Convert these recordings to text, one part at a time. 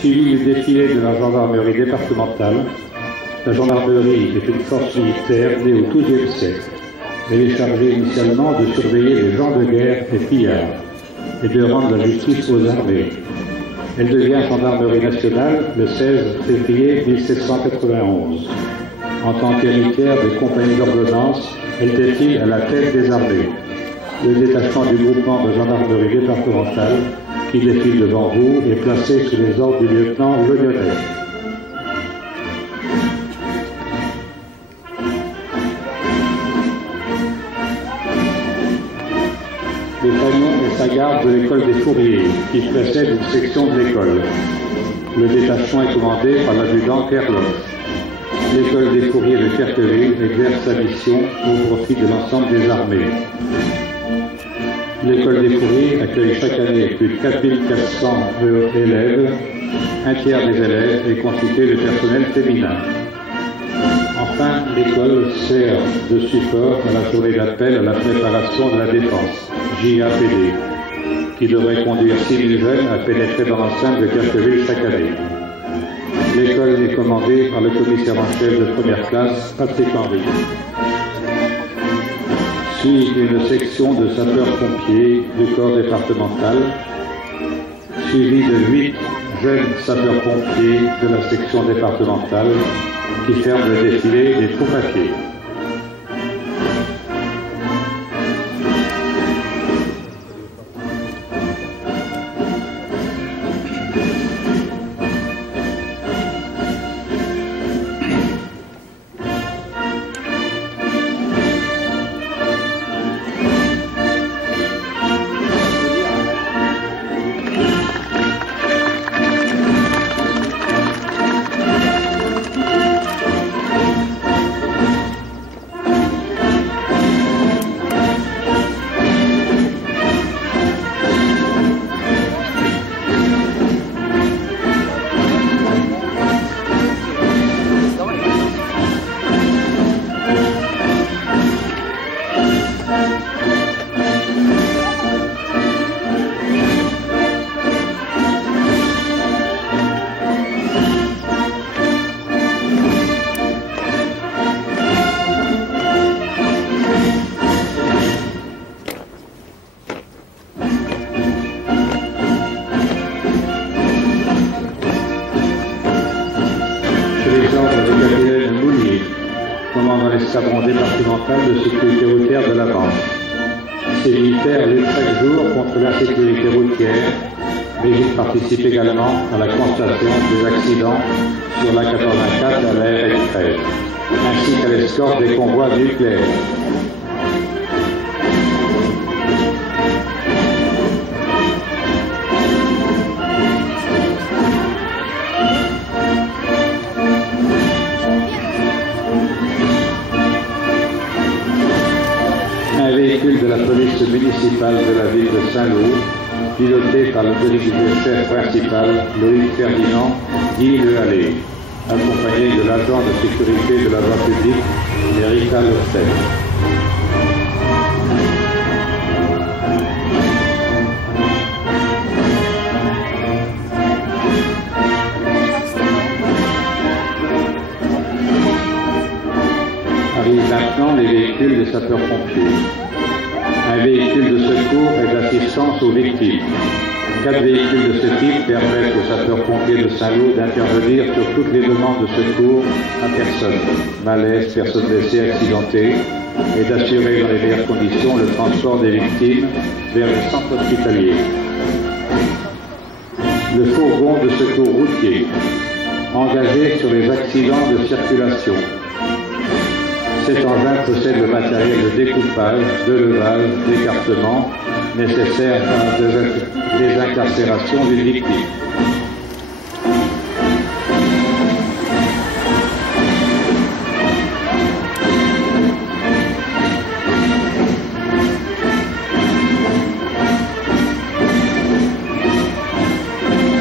Suivi du défilé de la gendarmerie départementale, la gendarmerie est une force militaire née au XIIe siècle. Elle est chargée initialement de surveiller les gens de guerre et pillards et de rendre la justice aux armées. Elle devient gendarmerie nationale le 16 février 1791. En tant qu'héritière des compagnies d'ordonnance, elle défile à la tête des armées. Le détachement du groupement de gendarmerie départementale qui défile devant vous est placé sous les ordres du lieutenant Lognonnet. Le pavillon est sa garde de l'école des Fourriers, qui précède une section de l'école. Le détachement est commandé par l'adjudant Kerloff. L'école des Fourriers de Kerqueville exerce sa mission au profit de l'ensemble des armées. L'école des Fourriers accueille chaque année plus de 4400 élèves. Un tiers des élèves est constitué de personnel féminin. Enfin, l'école sert de support à la journée d'appel à la préparation de la défense, JAPD, qui devrait conduire 6 000 jeunes à pénétrer dans l'enceinte de Kerqueville chaque année. L'école est commandée par le commissaire en chef de première classe, Patrick Henry. Suit une section de sapeurs-pompiers du corps départemental, suivie de 8 jeunes sapeurs-pompiers de la section départementale qui ferment le défilé des troupes à pied. Commandant l'escadron départemental de sécurité routière de la Manche. Ces militaires luttent chaque jour contre l'insécurité routière, mais ils participent également à la constatation des accidents sur la 84 à la RN13, ainsi qu'à l'escorte des convois nucléaires. Un véhicule de la police municipale de la ville de Saint-Lô, piloté par le délégué-chef principal Loïc Ferdinand Guy Lehallé, accompagné de l'agent de sécurité de la voie publique Erika Loftel. Arrivent maintenant les véhicules des sapeurs-pompiers. Un véhicule de secours et d'assistance aux victimes. 4 véhicules de ce type permettent aux sapeurs-pompiers de Saint-Lô d'intervenir sur toutes les demandes de secours à personnes, malaise, personnes blessées, accidentées, et d'assurer dans les meilleures conditions le transport des victimes vers les centres hospitaliers. Le fourgon de secours routier, engagé sur les accidents de circulation. Cet engin possède le matériel de découpage, de levage, d'écartement nécessaire à la désincarcération d'une victime.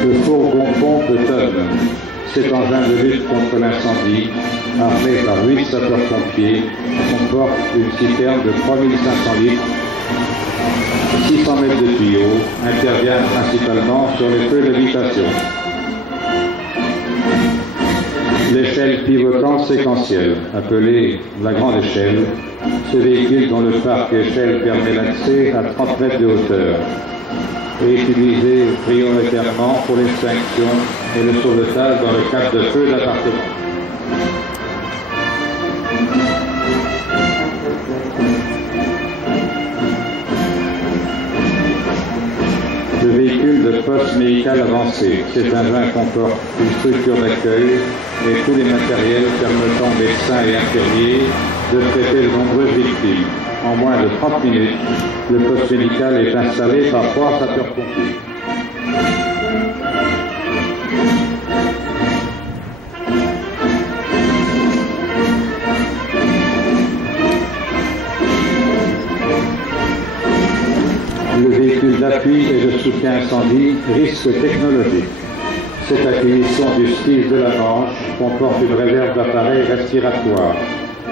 Le fourgon pompe de tonnes. Cet engin de lutte contre l'incendie, armé par 8 sapeurs-pompiers, comporte une citerne de 3500 litres, 600 mètres de tuyaux, intervient principalement sur les feux d'habitation. L'échelle pivotante séquentielle, appelée la grande échelle, ce véhicule dont le parc échelle permet l'accès à 30 mètres de hauteur est utilisé prioritairement pour l'extinction et le sauvetage dans le cadre de feux d'appartements. Le véhicule de poste médical avancé. Cet engin comporte une structure d'accueil et tous les matériels permettant aux médecins et infirmiers de traiter de nombreuses victimes. En moins de 30 minutes, le poste médical est installé par 3 sapeurs-pompiers. Le véhicule d'appui et de soutien incendie risque technologique. Cette acquisition du STIS de la Manche comporte une réserve d'appareils respiratoires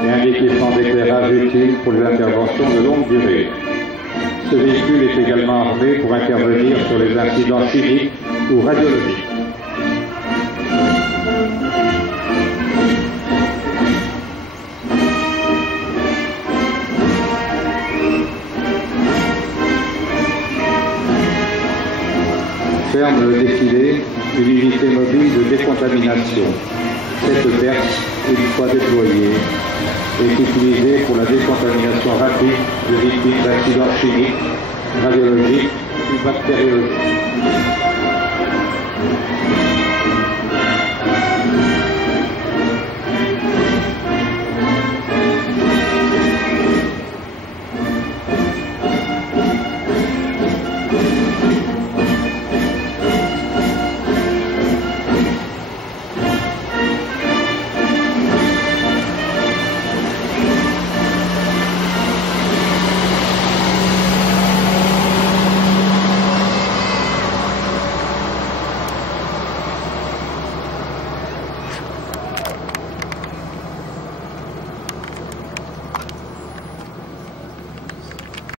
et un équipement d'éclairage utile pour les interventions de longue durée. Ce véhicule est également armé pour intervenir sur les incidents chimiques ou radiologiques. Ferme le défilé, une unité mobile de décontamination. Cette perche, une fois déployée, est utilisée pour la décontamination rapide de victimes d'accidents chimiques, radiologiques ou bactériologiques.